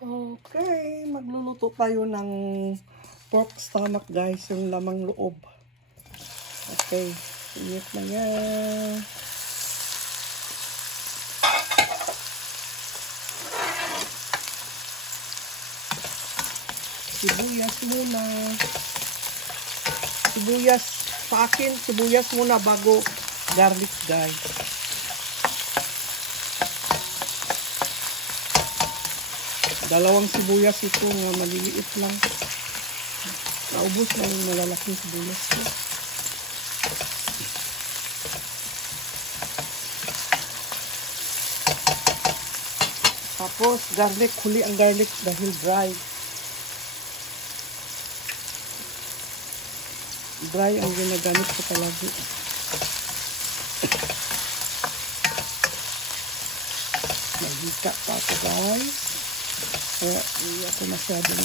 Okay, magluluto tayo ng pork stomach guys, yung lamang loob. Okay, init na yan. Sibuyas muna. Sibuyas, sa akin, sibuyas muna bago garlic guys. Dalawang sibuyas ito nga maliliit lang. Naubos na yung malalaking sibuyas ko. Tapos garlic, huli ang garlic dahil dry. Dry ang ginagamit ko palagi. Mahika pa ako guys. Kaya hindi ako masyadong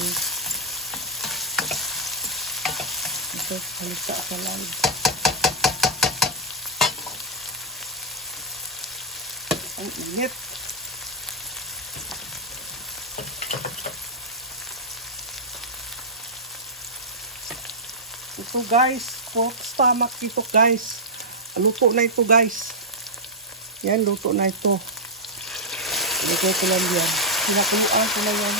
ito, halika sa live. Ang init. Ito guys, pork stomach ito guys. Luto na ito guys. Yan, luto na ito. Luto ko lang yan. Pinakuluan ko na yan.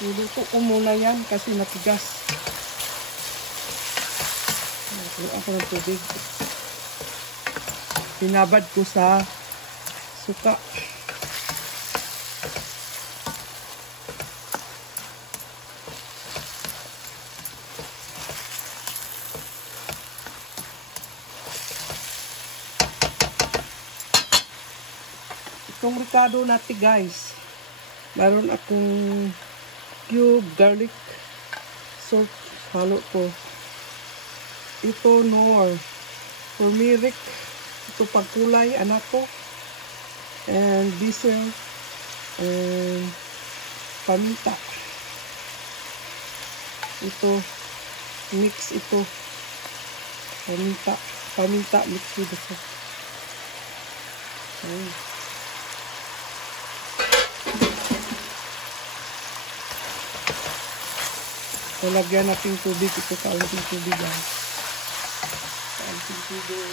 Niluto ko muna yan kasi natigas. Pinakuluan ko ng tubig. Pinabad ko sa suka. Itong ricado natin guys, meron akong cube garlic salt, halo ko. Ito nor turmeric, ito pagkulay anak ko, and basil and paminta. Ito mix, ito paminta mix with ito. Okay. Lagyan natin tubig. Ito kaunting tubig guys. Kaunting tubig.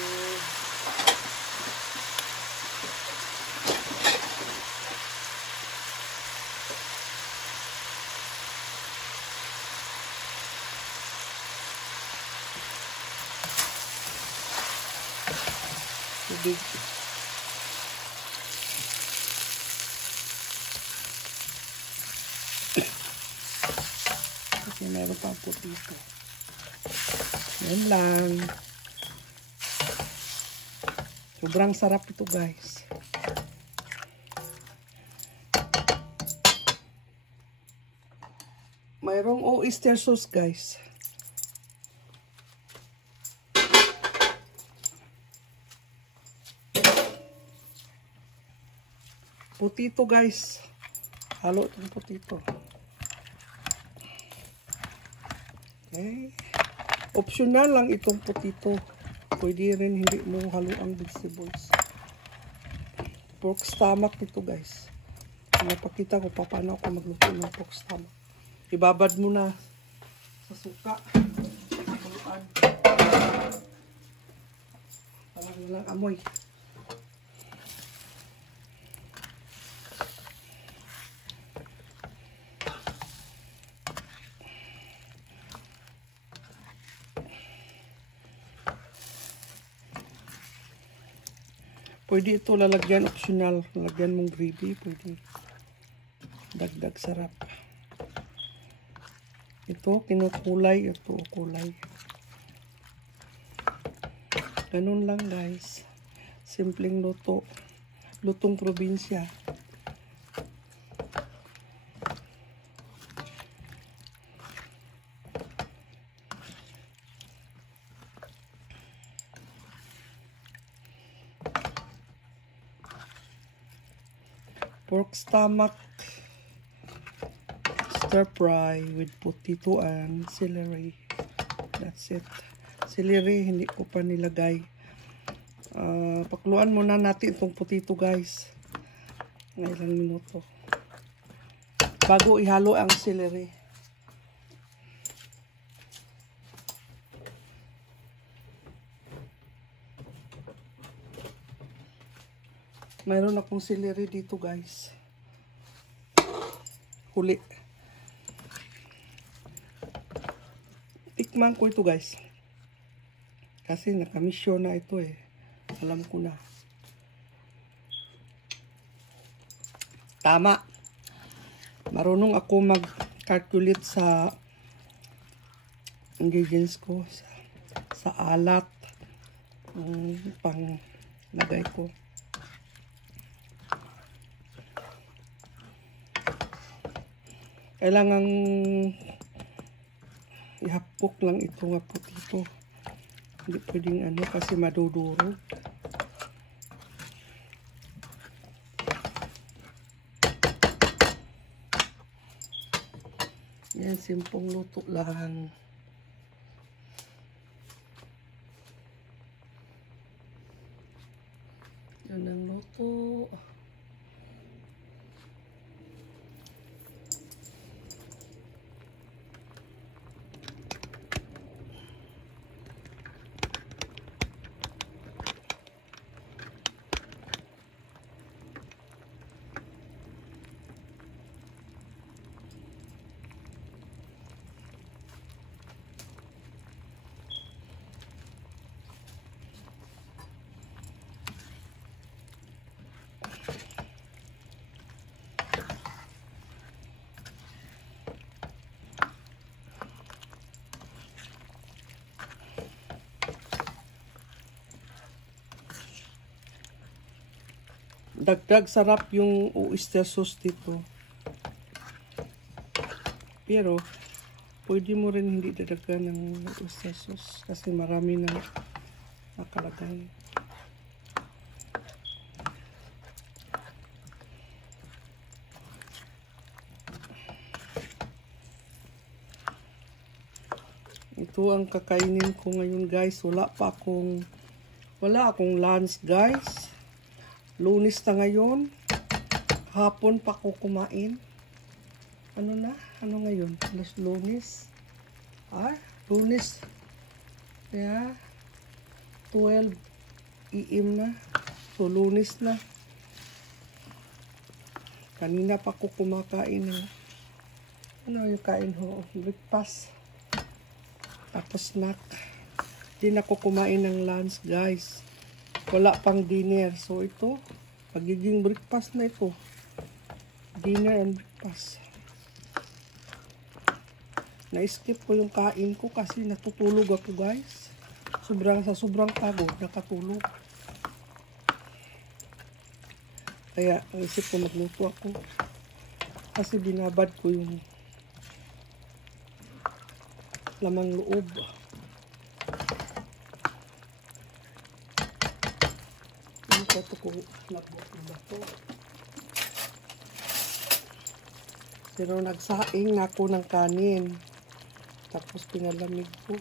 Tubig. Kasi meron pang puti ito. Yan lang. Sobrang sarap ito guys. Mayroong oyster sauce guys. Puti ito guys. Halo itong puti ito. Okay. Optional lang itong potato. Pwede rin hindi mo haluang vegetables. Pork stomach ito guys. Napakita ko pa paano ako magluto ng pork stomach. Ibabad mo na sa suka. Haluan. Parang lang amoy. Pwede ito lalagyan optional. Lalagyan mong gravy. Pwede. Dagdag sarap. Ito, kinukulay. Ito, kulay. Ganun lang guys. Simpleng luto. Lutong probinsya. Pork stomach stir fry with potato and celery. That's it. Celery, hindi ko pa nilagay. Pakuluan muna natin itong putito guys. Ng ilang minuto. Bago ihalo ang celery. Mayroon akong celery dito guys. Huli. Tikman ko ito guys. Kasi nakamisyon na ito eh. Alam ko na. Tama. Marunong ako mag-calculate sa ingredients ko. Sa alat. Pang lagay ko. Kailangan ihapok lang ito nga putito. Hindi pwedeng ano kasi madudurog. Yan, simpong luto lang. Yan ang luto. Dagdag sarap yung oyster sauce dito. Pero, pwede mo rin hindi dadagdagan ng oyster sauce kasi marami na nakalagay. Ito ang kakainin ko ngayon guys. Wala akong lunch guys. Lunes na ngayon. Hapon pa ko kumain. Ano na? Ano ngayon? Lunes. Lunes. Yeah. 12 AM na. So, Lunes na. Kanina pa ko kumakain ng ano yung kain ho? Breakfast. Tapos snack. Hindi na ko kumain ng lunch guys. Wala pang dinner. So, ito, pagiging breakfast na ito. Dinner and breakfast. Na-skip ko yung kain ko kasi natutulog ako, guys. Sobrang pagod, nakatulog. Kaya, ang isip ko magluto ako. Kasi binabad ko yung lamang loob. Ito ko labot na ba ito. Pero nagsaing na ako ng kanin. Tapos pinalamig ko.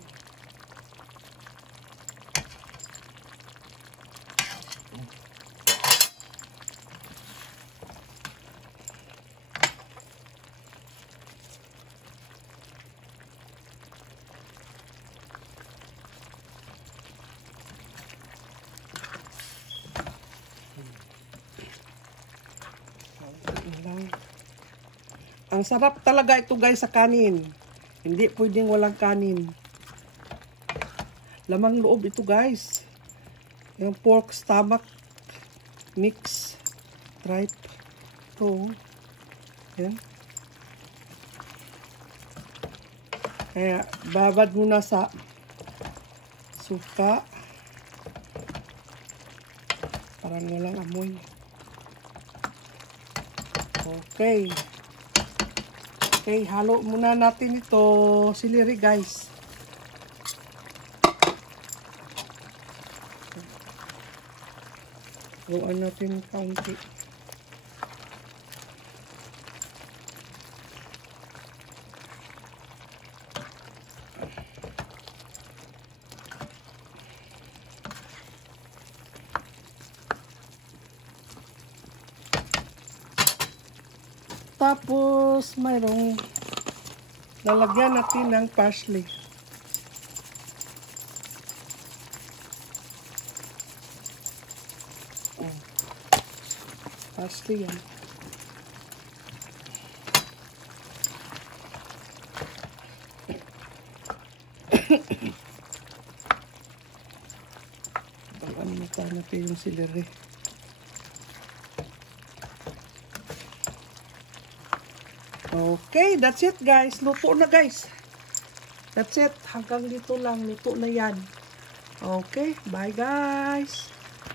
Ang sarap talaga ito guys sa kanin. Hindi pwedeng walang kanin. Lamang loob ito guys. Yung pork stomach mix tripe. Ito. Yan. Kaya babad muna sa suka. Parang walang amoy. Okay. Okay, halo muna natin ito celery guys. Haluan natin kaunti. Tapos, mayroong lalagyan natin ng parsley. Oh. Parsley yan. Pag-anutan natin yung celery. Okay, that's it guys. Luto na guys. That's it. Hanggang dito lang. Luto na yan. Okay, bye guys.